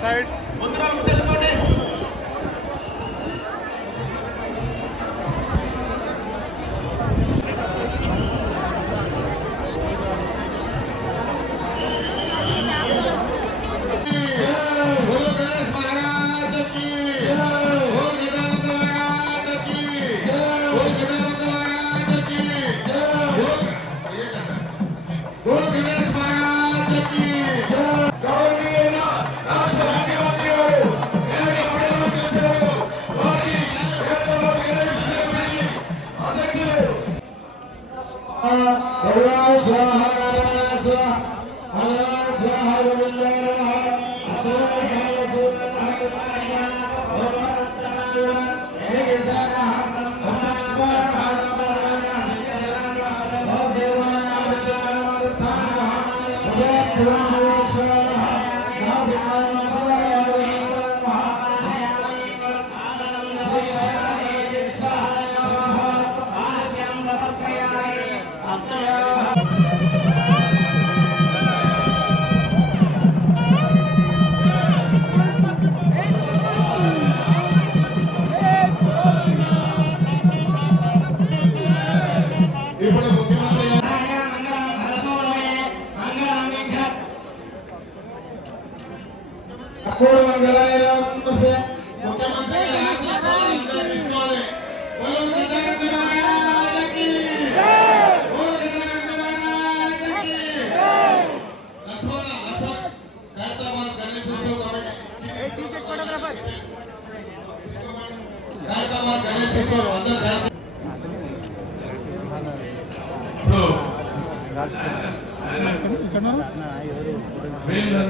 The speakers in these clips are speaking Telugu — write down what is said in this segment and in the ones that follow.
సైడ్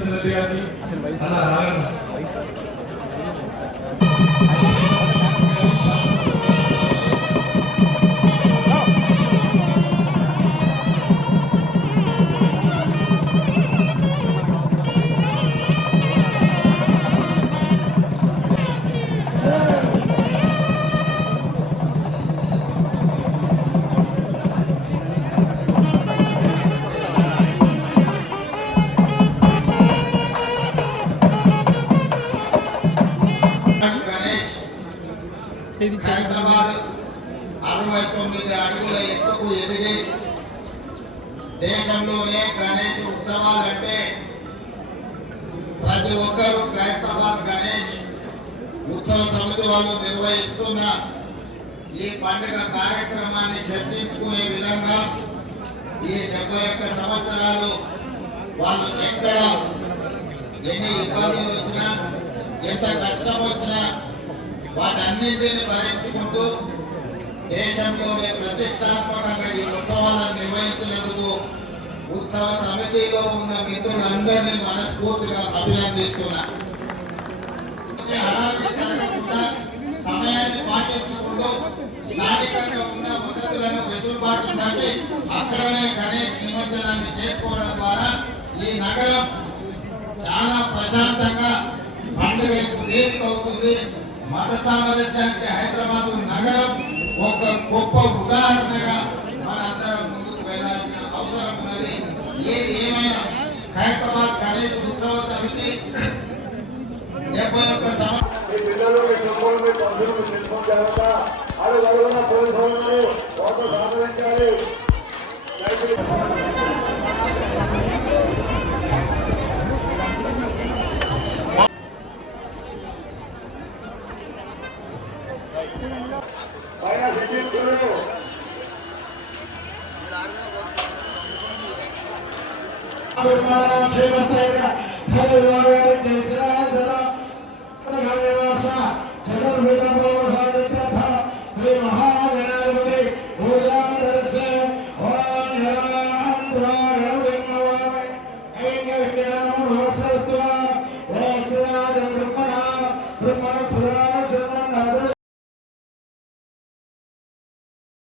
రెడ్డి గారిని అలా రాగల హైదరాబాద్ 69 అడుగుల ఎత్తుకు ఎదిగి దేశంలోనే గణేష్ ఉత్సవాలంటే ప్రతి ఒక్కరూ హైదరాబాద్ గణేష్ ఉత్సవ సమితి వాళ్ళు నిర్వహిస్తున్న ఈ పండుగ కార్యక్రమాన్ని చర్చించుకునే విధంగా ఈ 71 సంవత్సరాలు వాళ్ళు ఎక్కడ ఎన్ని ఇబ్బందులు వచ్చినా ఎంత కష్టం వచ్చినా వాటన్నింటినీ భరించుకుంటూ దేశంలోనే ప్రతిష్టాత్మకంగా ఈ ఉత్సవాలను నిర్వహించినందుకు ఉత్సవ సమితిలో ఉన్న మిత్రులందరినీ మనస్ఫూర్తిగా అభినందిస్తున్నా. సమయాన్ని పాటించుకుంటూ స్థానికంగా ఉన్న వసతులను వెసులుబాటు బట్టి అక్కడనే గణేష్ నిమజ్జనాన్ని చేసుకోవడం ద్వారా ఈ నగరం చాలా ప్రశాంతంగా పండుగకు వేదిక అవుతుంది. మత సామరస్యానికి హైదరాబాద్ నగరం ఒక గొప్ప ఉదాహరణగా మనందరం ముందుకు వెళ్ళాల్సిన అవసరం ఉన్నది. ఏది ఏమైనా హైదరాబాద్ గణేష్ ఉత్సవ సమితి 71 Terima kasih.